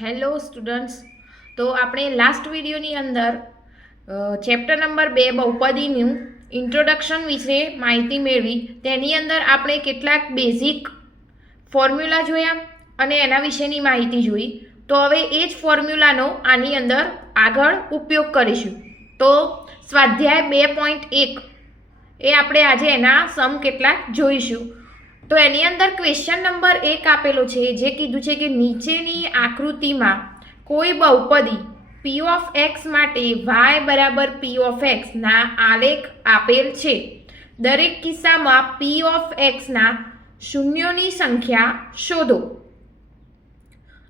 Hello students તો આપણે last વિડીયોની અંદર ચેપ્ટર નંબર બે બહુપદીનું ઇન્ટ્રોડક્શન વિશે માહિતી મેળવી. તેની અંદર આપણે કેટલાક બેઝિક ફોર્મ્યુલા જોયા અને એના વિશેની માહિતી જોઈ. તો હવે એ જ ફોર્મ્યુલાનો આની અંદર આગળ ઉપયોગ કરીશું. તો સ્વાધ્યાય બે પોઈન્ટ એક. એ આપણે આજે એના સમ કેટલાક જોઈશું. તો એની અંદર ક્વેશ્ચન નંબર એક આપેલો છે, જે કીધું છે કે નીચેની આકૃતિમાં કોઈ બહુપદી પી ઓફ એક્સ માટે વાય બરાબર પી ઓફ એક્સના આલેખ આપેલ છે. દરેક કિસ્સામાં પી ઓફ એક્સના શૂન્યોની સંખ્યા શોધો.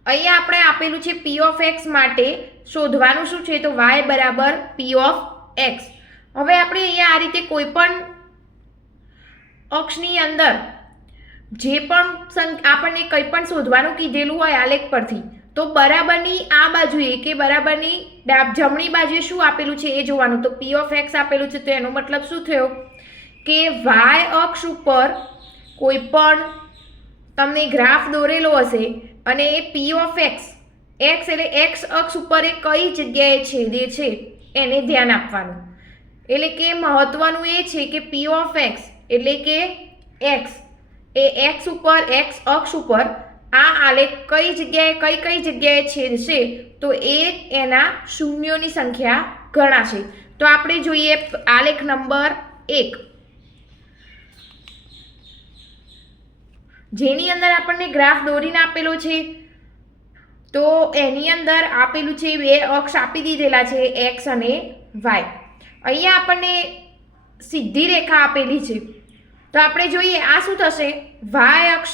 અહીંયા આપણે આપેલું છે પી ઓફ એક્સ માટે શોધવાનું શું છે? તો વાય બરાબર પી ઓફ એક્સ હવે આપણે અહીંયા આ રીતે કોઈ પણ અક્ષની અંદર જે પણ આપણને કંઈ પણ શોધવાનું કીધેલું હોય આલેખ પરથી, તો બરાબરની આ બાજુએ કે બરાબરની ડાબ, જમણી બાજુએ શું આપેલું છે એ જોવાનું. તો પી ઓફ એક્સ આપેલું છે તો એનો મતલબ શું થયો? કે વાય અક્ષ ઉપર કોઈ પણ તમને ગ્રાફ દોરેલો હશે અને એ પી ઓફ એક્સ એક્સ એટલે એક્સ અક્ષ ઉપર એ કઈ જગ્યાએ છેદે છે એને ધ્યાન આપવાનું. એટલે કે મહત્વનું એ છે કે પી ઓફ એક્સ એટલે કે એક્સ એ એક્સ ઉપર એક્સ અક્ષ ઉપર આ આલેખ કઈ જગ્યાએ, કઈ કઈ જગ્યાએ છેદશે, તો એ એના શૂન્યોની સંખ્યા ગણાશે. તો આપણે જોઈએ આલેખ નંબર એક. જેની અંદર આપણને ગ્રાફ દોરીને આપેલો છે, તો એની અંદર આપેલું છે બે અક્ષ આપી દીધેલા છે એક્સ અને વાય અહીંયા આપણને સીધી રેખા આપેલી છે. તો આપણે જોઈએ આ શું થશે? વાય અક્ષ.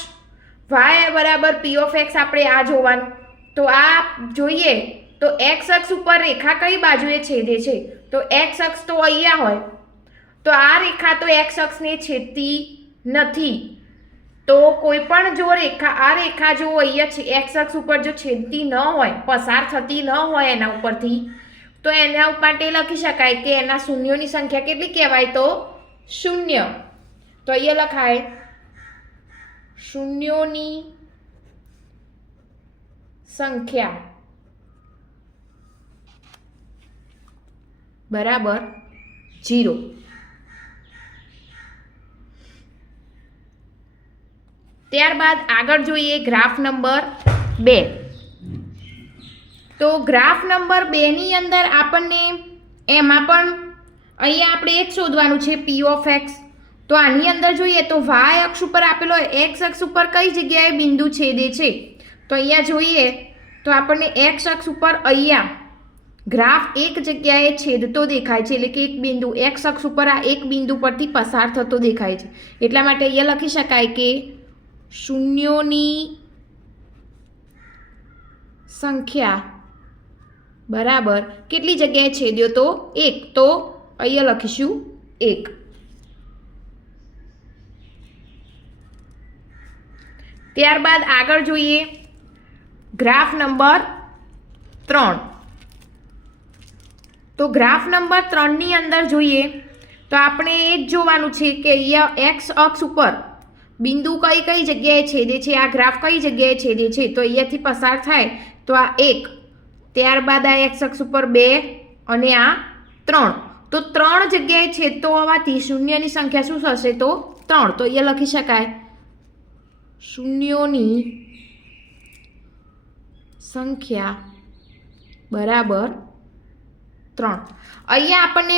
વાય બરાબર પી ઓફ એક્સ આપણે આ જોવાનું. તો આ જોઈએ તો એક્સ અક્ષ ઉપર રેખા કઈ બાજુએ છેદે છે? તો એક્સ અક્ષ તો અહીંયા હોય. તો આ રેખા તો એક્સ અક્ષને છેદતી નથી. તો કોઈ પણ જો રેખા, આ રેખા જો અહીંયા છે એક્સ અક્ષ ઉપર જો છેદતી ન હોય, પસાર થતી ન હોય એના ઉપરથી, તો એના માટે લખી શકાય કે એના શૂન્યોની સંખ્યા કેટલી કહેવાય તો? શૂન્ય. તો અહીંયા લખાય, શૂન્યોની સંખ્યા. બરાબર જીરો ત્યારબાદ આગળ જોઈએ ગ્રાફ નંબર બે. તો ગ્રાફ નંબર બેની અંદર આપણને એમાં પણ અહીંયા આપણે એ શોધવાનું છે પી ઓફ એક્સ તો આની અંદર જોઈએ તો વાય અક્ષ ઉપર આપેલો એક્સ અક્ષ ઉપર કઈ જગ્યાએ બિંદુ છેદે છે? તો અહીંયા જોઈએ તો આપણને એક્સ અક્ષ ઉપર અહીંયા ગ્રાફ એક જગ્યાએ છેદતો દેખાય છે. એટલે કે એક બિંદુ એક્સ અક્ષ ઉપર આ એક બિંદુ પરથી પસાર થતો દેખાય છે. એટલા માટે અહીંયા લખી શકાય કે શૂન્યોની સંખ્યા બરાબર કેટલી જગ્યાએ છેદ્યો તો એક? તો અહીંયા લખીશું એક. ત્યારબાદ આગળ જોઈએ. ગ્રાફ નંબર ત્રણ. તો ગ્રાફ નંબર ત્રણની અંદર જોઈએ, તો આપણે એ જ જોવાનું છે કે અહીંયા એક્સ અક્ષ ઉપર બિંદુ કઈ કઈ જગ્યાએ છેદે છે, આ ગ્રાફ કઈ જગ્યાએ છેદે છે, તો અહીંયાથી પસાર થાય તો આ એક, ત્યારબાદ આ એક્સ અક્ષ ઉપર બે અને આ ત્રણ. તો ત્રણ જગ્યાએ છેદતો હોવાથી શૂન્યની સંખ્યા શું થશે તો ત્રણ. તો અહીંયા લખી શકાય. શૂન્યોની સંખ્યા બરાબર ત્રણ. અહીંયા આપણને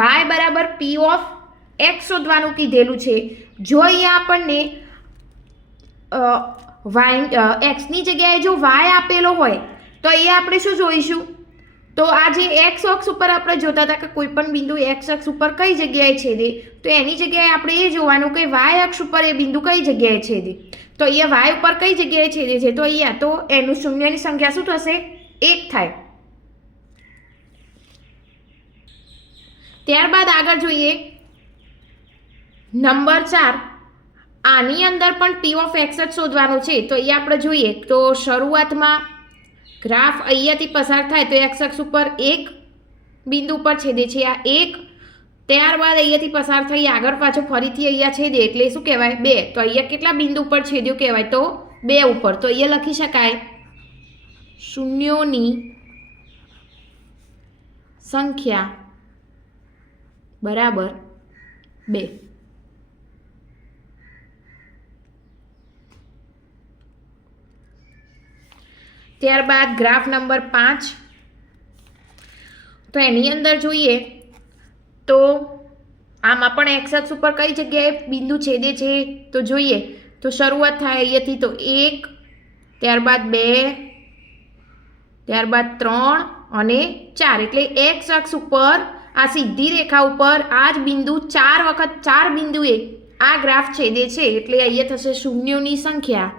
વાય બરાબર પી ઓફ એક્સ શોધવાનું કીધેલું છે. જો અહીંયા આપણને વાય એક્સની જગ્યાએ જો વાય આપેલો હોય, તો અહીંયા આપણે શું જોઈશું? તો આ જે એક્સ અક્ષ ઉપર આપણે જોતા હતા કે કોઈ પણ બિંદુ એક્સ અક્ષ ઉપર કઈ જગ્યાએ છેદે, તો એની જગ્યાએ આપણે એ જોવાનું કે વાય અક્ષ ઉપર એ બિંદુ કઈ જગ્યાએ છેદે. તો અહીંયા વાય ઉપર કઈ જગ્યાએ છેદે છે? તો અહીંયા તો એનું શૂન્યની સંખ્યા શું થશે? એક થાય. ત્યારબાદ આગળ જોઈએ. નંબર ચાર. આની અંદર પણ પી ઓફ એક્સ જ શોધવાનું છે. તો અહીંયા આપણે જોઈએ. તો શરૂઆતમાં ગ્રાફ અહીંયાથી પસાર થાય તો એક્સ અક્ષ ઉપર એક બિંદુ પર છેદે છે આ એક. ત્યારબાદ અહીંયાથી પસાર થઈ આગળ પાછો ફરીથી અહીંયા છેદે એટલે શું કહેવાય? બે. તો અહીંયા કેટલા બિંદુ પર છેદ્યું કહેવાય? તો બે ઉપર. તો અહીંયા લખી શકાય. શૂન્યોની સંખ્યા બરાબર બે. ત્યારબાદ ગ્રાફ નંબર પાંચ. તો એની અંદર જોઈએ તો આમાં પણ એક્સ અક્ષ ઉપર કઈ જગ્યાએ બિંદુ છેદે છે તો જોઈએ. તો શરૂઆત થાય અહીંયાથી તો એક, ત્યારબાદ બે, ત્યારબાદ ત્રણ અને ચાર. એટલે એક્સ અક્ષ ઉપર, આ સીધી રેખા ઉપર, આ જ બિંદુ ચાર વખત, ચાર બિંદુએ આ ગ્રાફ છેદે છે. એટલે અહીંયા થશે શૂન્યોની સંખ્યા.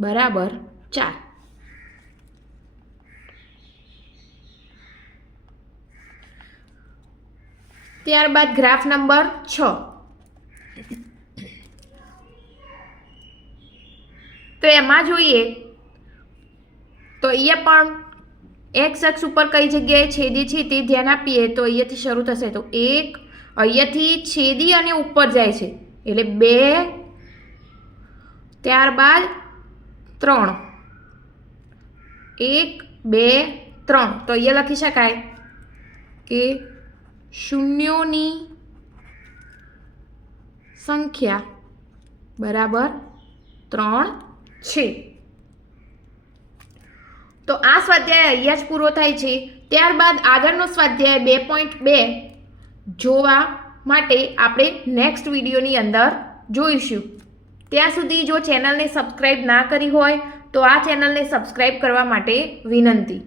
બરાબર ચાર. ત્યારબાદ ગ્રાફ નંબર છ. તો એમાં જોઈએ તો અહીંયા પણ એક્સ અક્ષ ઉપર કઈ જગ્યાએ છેદી છે તે ધ્યાન આપીએ તો અહીંયાથી શરૂ થશે. તો એક અહીંયાથી છેદી અને ઉપર જાય છે. એટલે બે. ત્યારબાદ ત્રણ. એક, બે, ત્રણ. તો અહીંયા લખી શકાય કે શૂન્યોની સંખ્યા બરાબર ત્રણ છે. તો આ સ્વાધ્યાય અહીંયા જ પૂરો થાય છે. ત્યારબાદ આગળનો સ્વાધ્યાય બે પોઈન્ટ બે જોવા માટે આપણે નેક્સ્ટ વિડીયોની અંદર જોઈશું. ત્યાં સુધી જો ચેનલને સબસ્ક્રાઈબ ના કરી હોય, તો આ ચેનલને સબસ્ક્રાઈબ કરવા માટે વિનંતી.